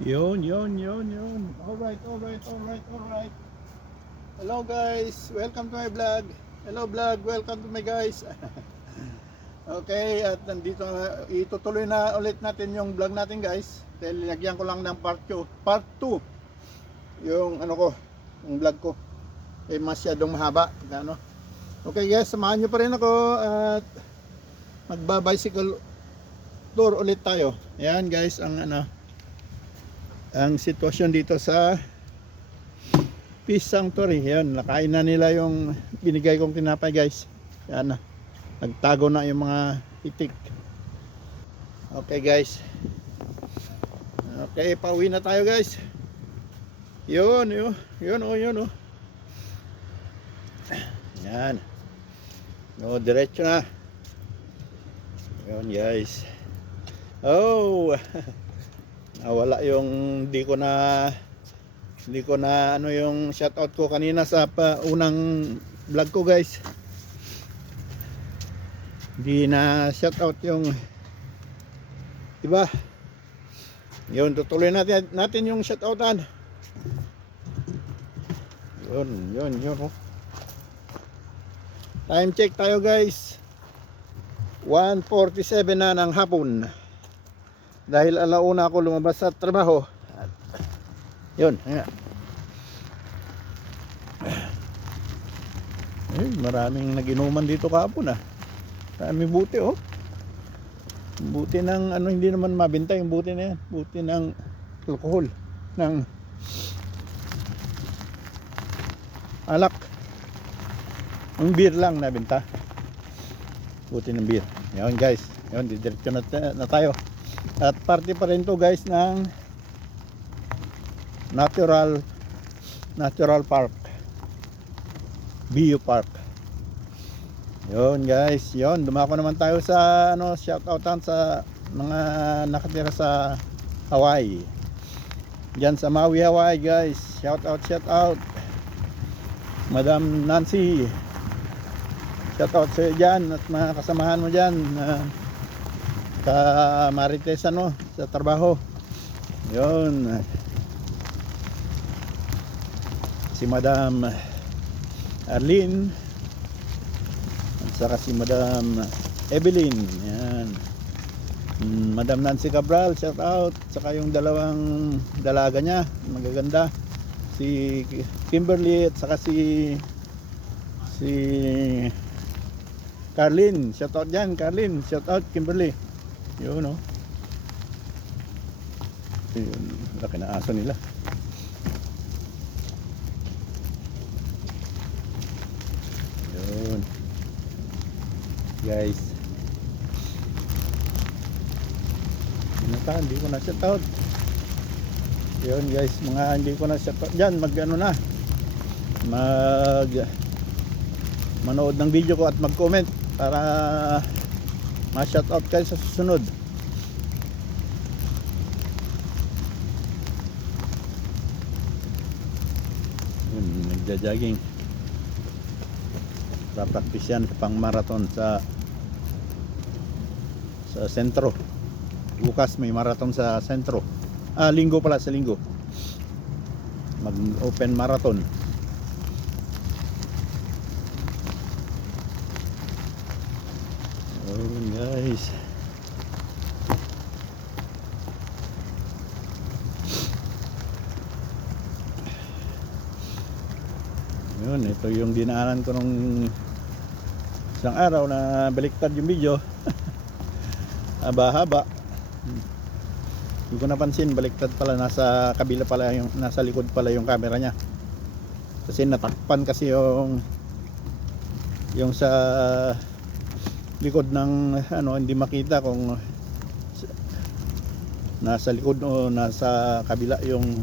Yun. Alright. Hello guys, welcome to my vlog. Hello vlog, welcome to my guys. Okay, at nandito itutuloy na ulit natin yung vlog natin guys. Dahil lagyan ko lang ng part 2. Yung ano ko, yung vlog ko. Eh masyadong mahaba, ano. Okay guys, samahan niyo pa rin ako at magba-bicycle tour ulit tayo. Ayan guys, ang sitwasyon dito sa Peace Sanctuary. Yan, nakain na nila yung binigay kong tinapay guys. Yan na, nagtago na yung mga itik. Okay guys, okay, pauwi na tayo guys. Yun. Yan, diretso na. Yun guys. Nawala yung hindi ko na yung shoutout ko kanina sa unang vlog ko guys. Hindi na shoutout yung diba? Yun, tutuloy natin yung shoutoutan. Yun. Oh. Time check tayo guys. 1:47 na ng hapon. Dahil alauna ako lumabas sa trabaho. Yun. Maraming naginuman dito kahapon ah. Maraming buti oh. Buti ng hindi naman mabenta yung buti na yan. Buti ng alcohol. Ng alak. Ang beer lang nabenta. Buti ng beer. Yun guys. Yun, didiretso na tayo. At parte pa rin to guys ng natural park, Bio Park. Yun guys, yun, dumako naman tayo sa shoutoutan sa mga nakatira sa Hawaii. Diyan sa Maui, Hawaii guys. Shoutout Madam Nancy. Shoutout sa iyo dyan at mga kasamahan mo dyan sa Marites sa trabaho. Yun, si Madam Arlene at saka si Madam Evelyn. Yan, Madam Nancy Cabral, shout out. Saka yung dalawang dalaga niya, magaganda, si Kimberly at saka si Carlin. Shout out dyan Carlin, shout out Kimberly. Yun o. Yun, laki na aso nila. Yun guys, hindi ko na shout out. Yun guys, mga hindi ko na shout out dyan, manood ng video ko at mag-comment para ma-shout out kayo sa susunod. Yun, nagja-jogging. Practice yan pang marathon sa sentro. Bukas may marathon sa sentro. Linggo pala, sa linggo mag open marathon. Guys, yun, ito yung dinaanan ko nung isang araw na baliktad yung video. Haba. Hindi ko napansin, baliktad pala, nasa kabila pala, nasa likod pala yung camera nya. Kasi natakpan kasi yung sa likod ng hindi makita kung nasa likod o nasa kabila yung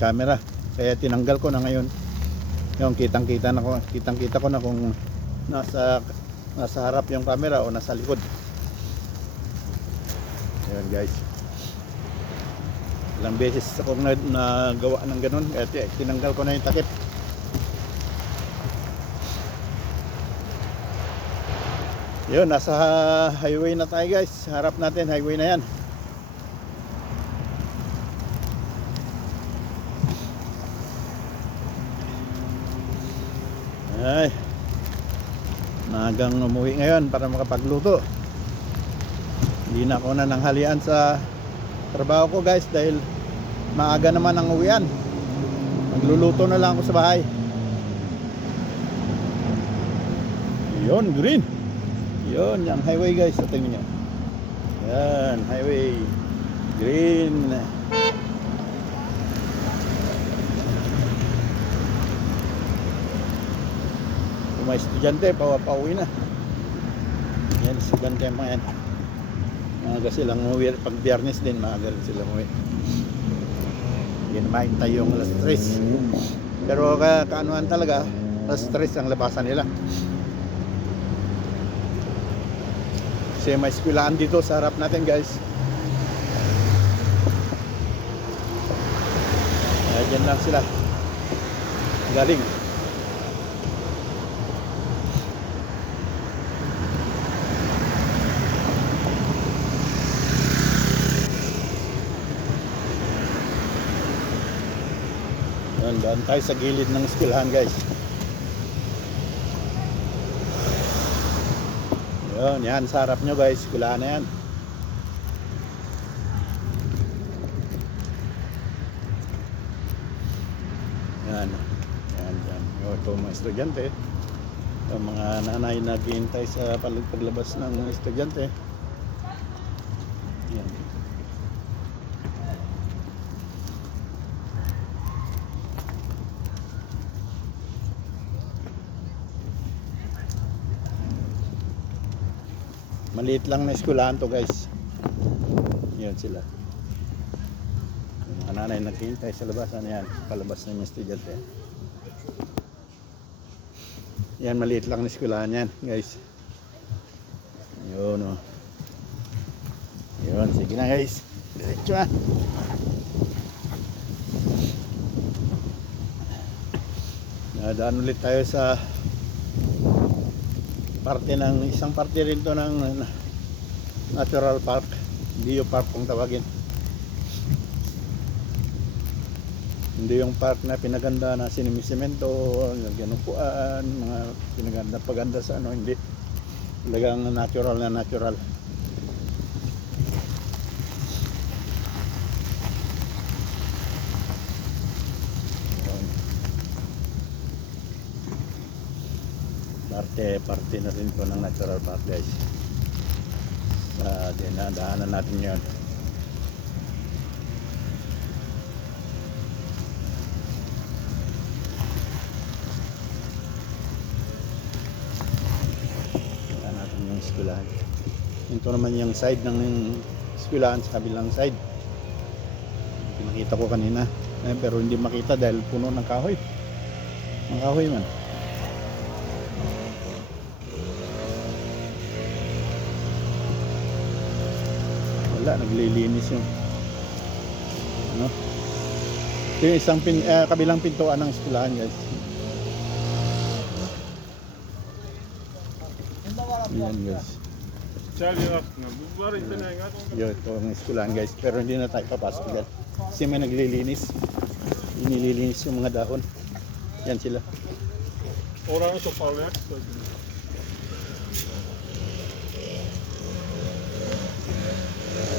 camera. Kaya tinanggal ko na ngayon. Yung kitang-kita ko na kung nasa harap yung camera o nasa likod. Ayun guys, ilang beses akong nagawa ng ganun, kaya tinanggal ko na yung takip. Yun, nasa highway na tayo guys. Harap natin, highway na yan. Ay, maagang umuwi ngayon para makapagluto. Hindi na ako nananghalian sa trabaho ko guys dahil maaga naman ang uwian. Magluluto na lang ako sa bahay. Yun, green. Yun, yung highway guys. So, tingnan nyo. Yan, highway. Green. Kung may estudyante, pauwi na. Yan, estudyante mga yan. Maaga silang umuwi. Pag biyernes din, maaga rin silang umuwi. Hindi na makintay yung alas 3. Pero kaanuhan talaga, alas 3 ang labasan nila. Kasi may eskwelahan dito sa harap natin guys. Diyan lang sila galing. Daan tayo sa gilid ng eskwelahan guys. Yun, yan sa harap nyo guys, eskwelahan na yan. Yan, yan, yan. Ito mga estudyante. Ito mga nanay naghihintay sa paglabas ng estudyante. Yan. Maliit lang na eskwelahan to guys. Yan sila. Mga nanay naghihintay sa labasan. Yan, palabas na yung estudyante. Yan, maliit lang na eskwelahan yan guys. Yun o. Yun, sige na guys. Diretso na. Nadaan ulit tayo sa isang parte rin to ng natural park, geopark kung tawagin. Hindi yung park na pinaganda na sinimisemento, lagyan ng puan, mga paganda sa ano, hindi. Talagang natural na natural. Parte na rin po ng natural park guys. Dinadaanan natin yun. Daan natin yung eskwelahan. Ito naman yung side ng eskwelahan sa kabilang side. Pinakita ko kanina. Pero hindi makita dahil puno ng kahoy. Ang kahoy man. Wala, naglilinis yung ano. Ito yung isang kabilang pintuan ng eskwelahan guys. Yan guys. Yun, ito ang eskwelahan guys. Pero hindi na tayo papasok dyan kasi may naglilinis. Inililinis yung mga dahon. Yan sila. Orange of power.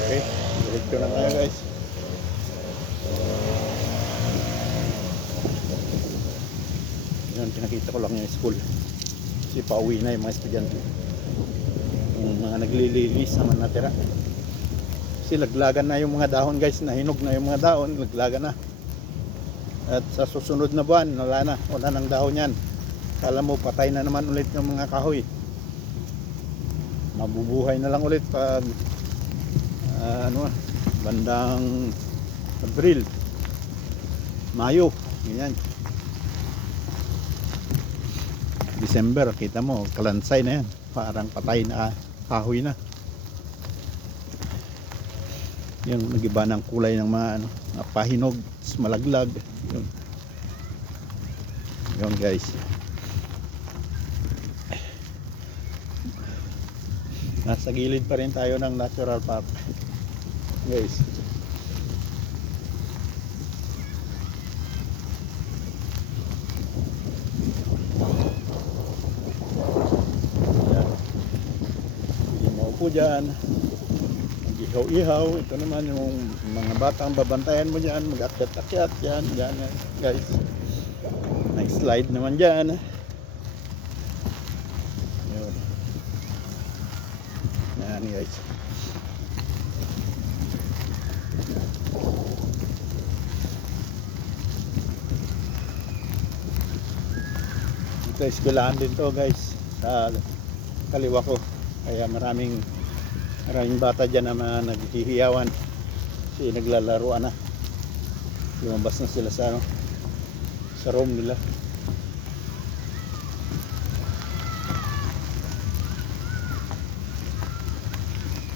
Okay, diretso na tayo guys. Yan, pinakita ko lang yung school. Kasi pauwi na yung mga estudyante. Yung mga naglilinis naman natira. Kasi laglagan na yung mga dahon guys. Nahinog na yung mga dahon, laglagan na. At sa susunod na buwan, wala nang dahon yan. Kala mo patay na naman ulit yung mga kahoy. Mabubuhay na lang ulit pag bandang Abril, Mayo, ganyan. December, kita mo, kalansay na yan. Parang patay na kahoy na. Yung nagiba ng kulay ng mga pahinog, malaglag. Yun. Yun guys. Nasa gilid pa rin tayo ng natural park. Guys. upo dyan, mag-ihaw-ihaw. Ito naman yung mga batang babantayan mo dyan, mag-akyat-akyat dyan, dyan guys. May slide naman dyan. Yun. Yan guys. Ito eskwelahan din to guys, sa kaliwa ko. Kaya maraming bata dyan na naghihiyawan kasi naglalaruan na, lumabas na sila sa sa room nila.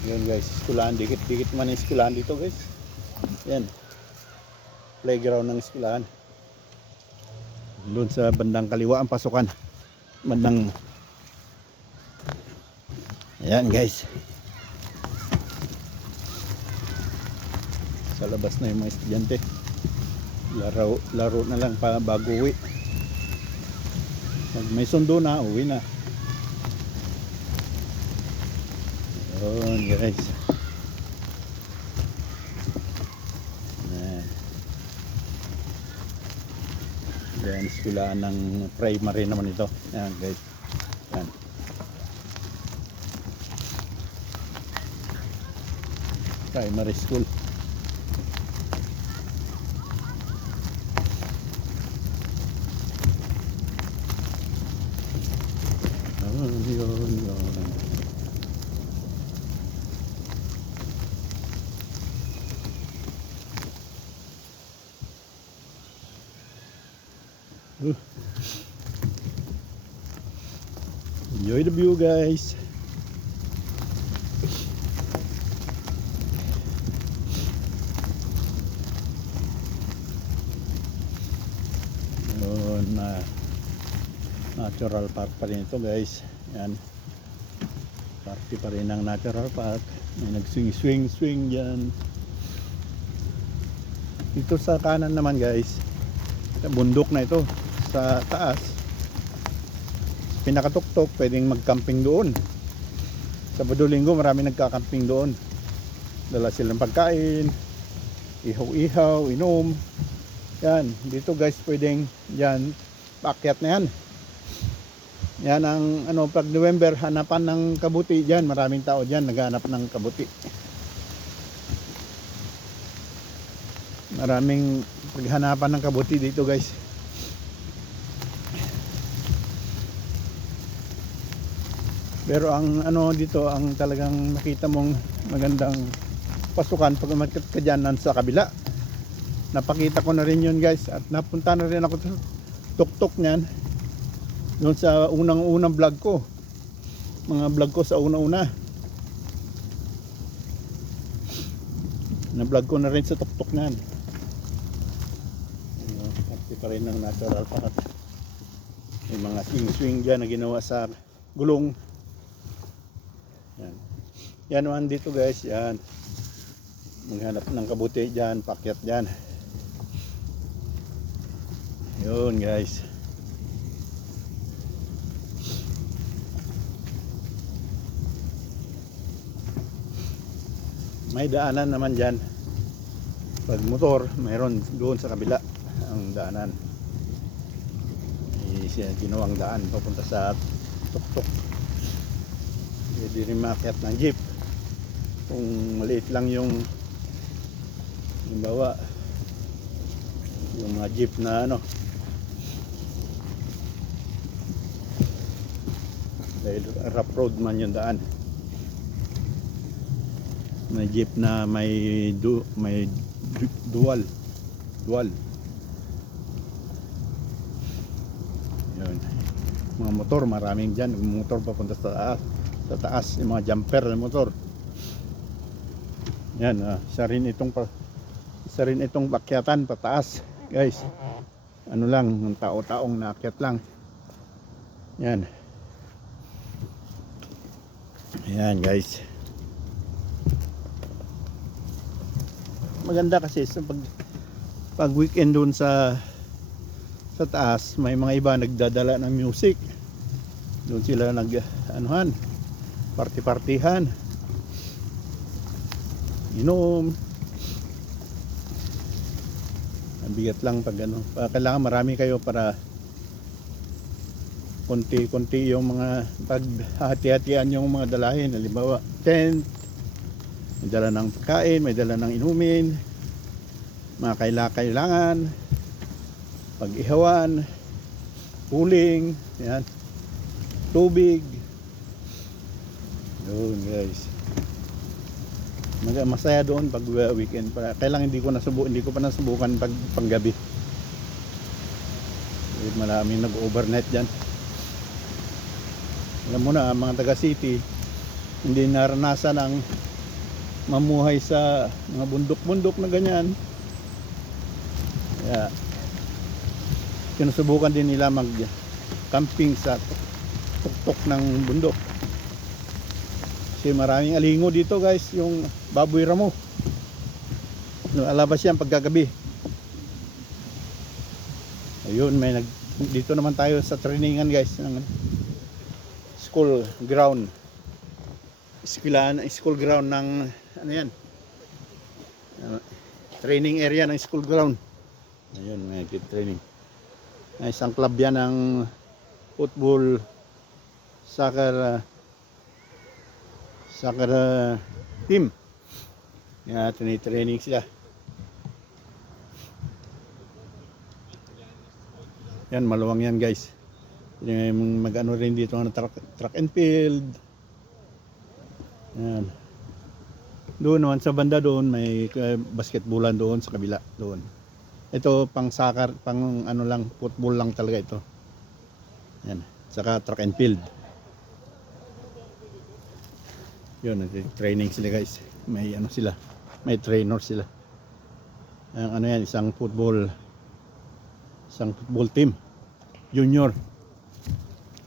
Yun guys, eskwelahan, dikit man yung eskwelahan dito guys. Yan, playground ng eskwelahan. Doon sa bandang kaliwa ang pasukan, bandang, ayan guys, sa labas na yung mga estudyante, laro na lang pa bago uwi. Pag may sundo na, uwi na. Yun guys. Yan, eskwelahan ng primary naman ito. Yan guys. Yan. Primary school. Yun. Enjoy the view guys. Yun, natural park pa rin ito guys. Yan, party pa rin ng natural park. May nagswing dyan. Dito sa kanan naman guys, bundok na ito. Sa taas, pinakatuktok, pwedeng mag-camping doon. Sabado Linggo marami nagka-camping doon. Dala silang pagkain, ihaw-ihaw, inom. Yan, dito guys pwedeng yan, paakyat na yan. Yan ang pag November, hanapan ng kabuti diyan. Maraming tao diyan naghahanap ng kabuti. Maraming paghanapan ng kabuti dito guys. Pero ang dito, ang talagang nakita mong magandang pasukan pag umakyat ka dyan sa kabila. Napakita ko na rin yun guys, at napunta na rin ako sa tuktok niyan doon sa unang vlog ko, mga vlog ko sa una na vlog ko na rin sa tuktok niyan. Parte pa rin ng natural park. May mga swing dyan na ginawa sa gulong. Yan naman dito guys, yan, maghanap ng kabuti dyan, pakyat dyan. Yun guys. May daanan naman dyan. Pag motor, mayroon doon sa kabila ang daanan. Siya ginawang daan papunta sa tuktok. Pwede rin maakyat ng jeep. Kung maliit lang yung bawa, yung mga jeep na dahil rough road man yung daan. May jeep na may dual. Yun. Mga motor, maraming dyan. Motor papunta sa taas, yung mga jumper ng motor. Yan, isa rin itong pakyatan pataas guys. Lang, ng tao-taong naakyat lang. Yan guys. Maganda kasi sa pag weekend doon sa taas, may mga iba nagdadala ng music. Doon sila party-partihan. inom. Ang bigat lang pag ano. Kailangan marami kayo para konti-konti yung mga paghati-hatian yung mga dalahin. Halimbawa, tent, may dala ng pagkain, may dala ng inumin, mga kailangan, pag-ihawan, cooling, yan, tubig. Yun guys. Masaya doon pag weekend. Kailangan hindi ko pa nasubukan pag panggabi. Maraming nag-overnight dyan. Alam mo na, mga taga city hindi naranasan ang mamuhay sa mga bundok-bundok na ganyan. Kaya sinusubukan din nila mag camping sa tuktok ng bundok. Kasi maraming alingo dito guys, yung baboy ramo. Alabas yan pagkagabi. Ayun, dito naman tayo sa trainingan guys ng school ground. School ground ng ano yan? Training area ng school ground. Ayun, may training. Isang club yan ng football, soccer team. Yan, training sila. Yan, maluwang yan guys. Mag-ano rin dito ng track and field. Yan. Doon naman sa banda doon may basketballan doon sa kabila doon. Ito pang soccer, pang ano lang, football lang talaga ito. Yan, saka track and field. Yun, training sila guys. May ano sila, may trainer sila. Ano yan, isang football team, junior.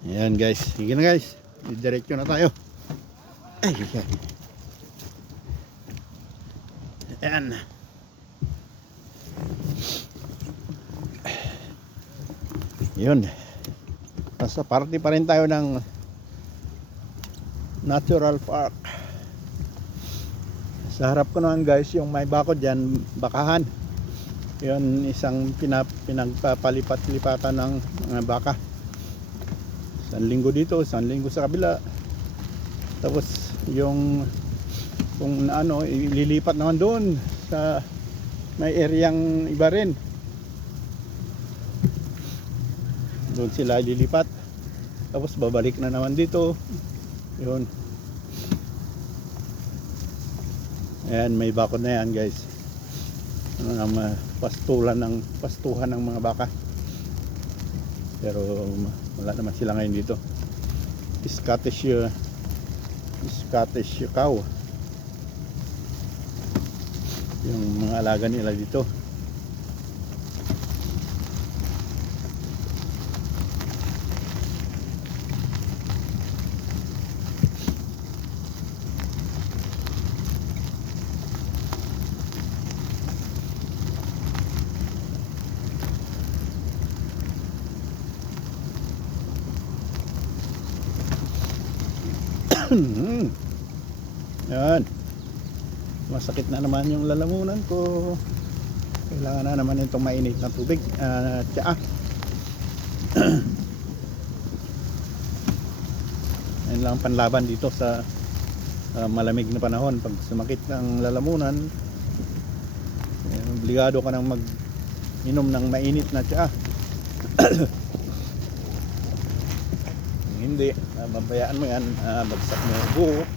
Ayan guys, sige na guys, diretso na tayo. Ay, ayan. Yun, nasa party pa rin tayo ng natural park. Sa harap ko naman guys, yung may bakod dyan, bakahan. Yun, isang pinagpapalipat-lipatan ng mga baka. Isang linggo dito, isang linggo sa kabila. Tapos yung kung ano, ililipat naman doon sa may areang iba rin. Doon sila ililipat. Tapos babalik na naman dito. Yun. Ayan, may bakod na yan guys. Pastuhan ng mga baka. Pero wala naman sila ngayon dito. Scottish cow. Yung mga alaga nila dito. Yan, masakit na naman yung lalamunan ko. Kailangan na naman itong mainit na tubig, tsaa. Yan lang panlaban dito sa malamig na panahon. Pag sumakit ng lalamunan, obligado ka nang mag-inom ng mainit na tsaa. Hindi, mabayaan mo yan, bagsak mo yung buhok,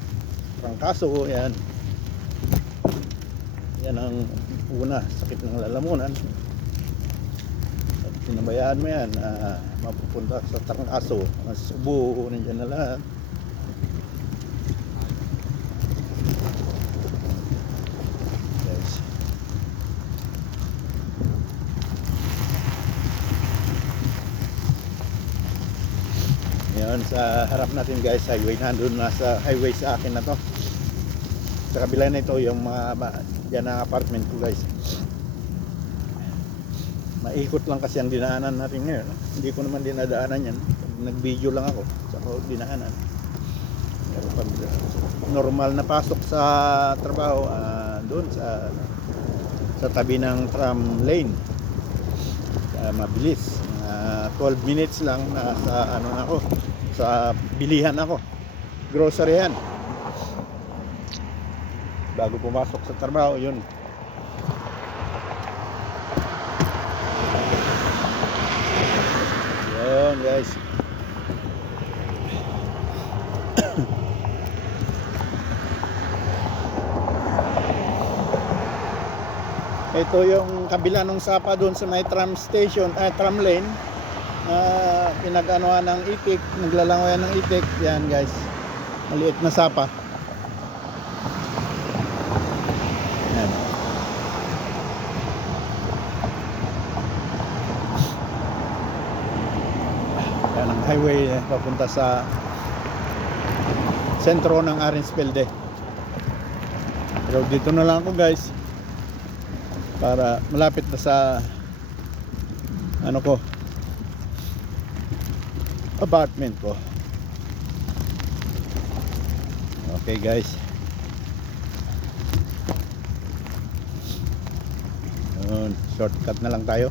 trangkaso, yan. Yan ang una, sakit ng lalamunan. At pinabayaan mo yan, mapupunta sa trangkaso, subo, nandiyan na lahat. Yan, sa harap natin guys, highway. Nandun na sa highway sa akin na to. Sa kabila na ito yung mga yan ang apartment ko guys. Maikot lang kasi ang dinaanan natin ngayon. Hindi ko naman dinadaanan yan. Nag-video lang ako sa dinaanan. Pero pag normal na pasok sa trabaho, doon sa tabi ng tram lane. Mabilis. 12 minutes lang sa ano na ako, sa bilihan ako. Grocery yan. Bago pumasok sa trabaho, yun. Yun guys. Ito yung kabila ng Sapa doon sa may tram station, tram lane. Pinag-anoan ng itik, naglalangoyan ng itik. Yan guys. Maliit na Sapa. Yan. Yan ang highway papunta sa sentro ng Arenspelde. Pero dito na lang ako guys, para malapit na sa ano ko, apartment ko. Okay guys. Shortcut na lang tayo.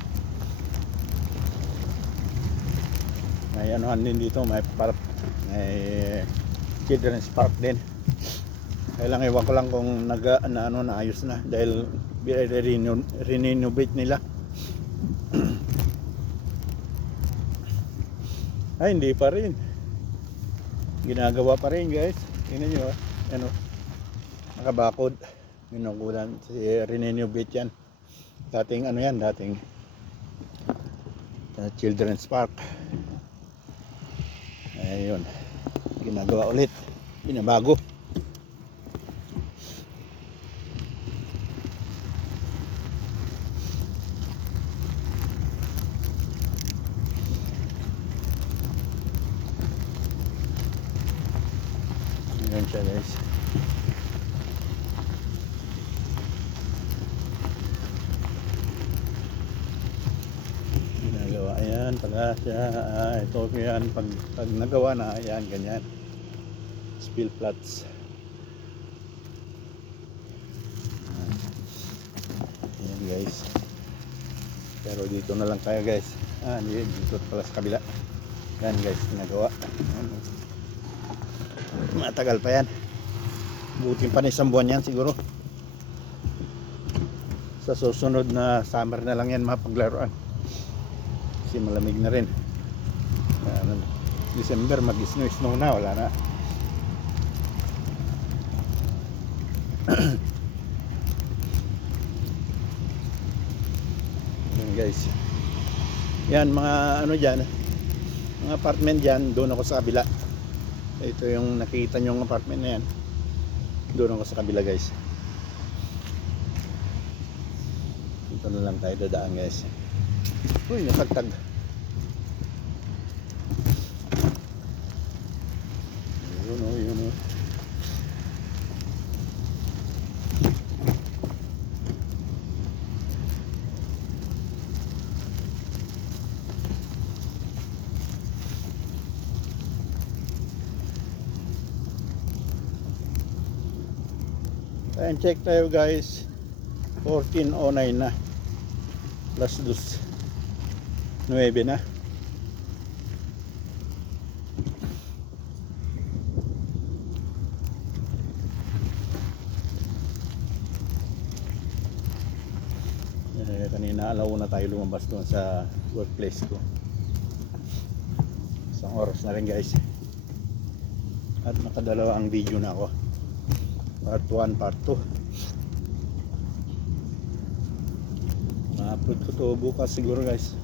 May anuhan din dito, may park, may children's park din. Kailang ewan ko lang kung naayos na dahil renovate nila. Ay, hindi pa rin. Ginagawa pa rin guys. Tingnan nyo, ano, nakabakod. Minukulan, renovate yan. Dating ano yan, dating children's park. Ayun, ginagawa ulit, binabago. Ayan siya guys. Ginagawa yan pala siya. Ito yan pag nagawa na, ayan ganyan, spill flats. Ayan guys, pero dito na lang tayo guys. Dito pala sa kabila. Yan guys, ginagawa. Matagal pa yan. Buti pa na isang buwan yan siguro. Sa susunod na summer na lang yan mapaglaruan. Kasi malamig na rin. December mag-snow na, wala na. Yan guys. Yan mga ano dyan, mga apartment dyan, doon ako sa kabila. Ito yung nakikita nyo yung apartment na yan. Doon ako sa kabila guys. Dito na lang tayo dadaan guys. Uy, nasagtag. Yun o, yun o. Time check tayo guys, 14:09 na, plus 9 na. Kanina alauna tayo lumabas doon sa workplace ko. Isang oras na rin guys, at nakadalawa ang video na ako. Part 1, part 2. Ma-upload ko to bukas siguro guys.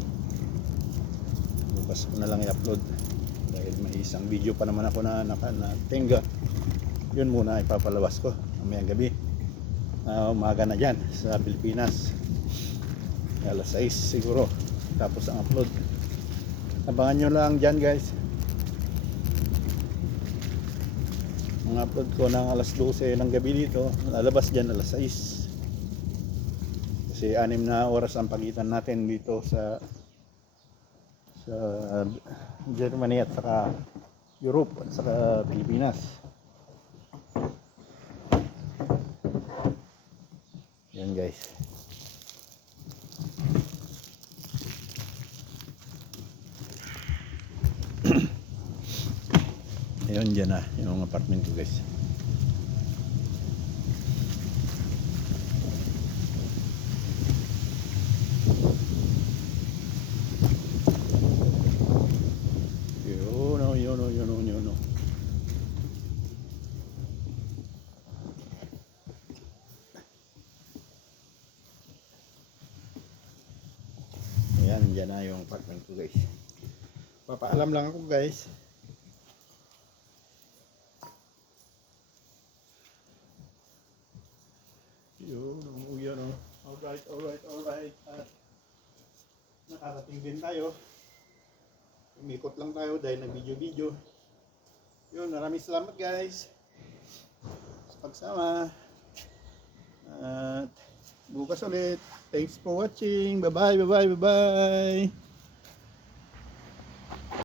Bukas ko na lang i-upload dahil may isang video pa naman ako na nakatenga. Yun muna ipapalabas ko mamayang gabi. Umaga na dyan sa Pilipinas. Alas 6 siguro tapos ang upload. Abangan nyo lang dyan guys. Ang upload ko ng alas 12 ng gabi dito, lalabas dyan alas 6. Kasi 6 na oras ang pagitan natin dito sa Germany at saka Europe at saka Pilipinas. guys. Ayun, dyan na yung apartment ko guys. Yun o, yun o, yun o, yun o. Ayan, dyan na yung apartment ko guys. Papaalam lang ako guys. Yun o, yun o. Alright, alright, alright. At nakarating din tayo. Umikot lang tayo dahil nag-video-video. Yun, maraming salamat guys sa pagsama. At bukas ulit. Thanks for watching. Bye-bye, bye-bye, bye-bye.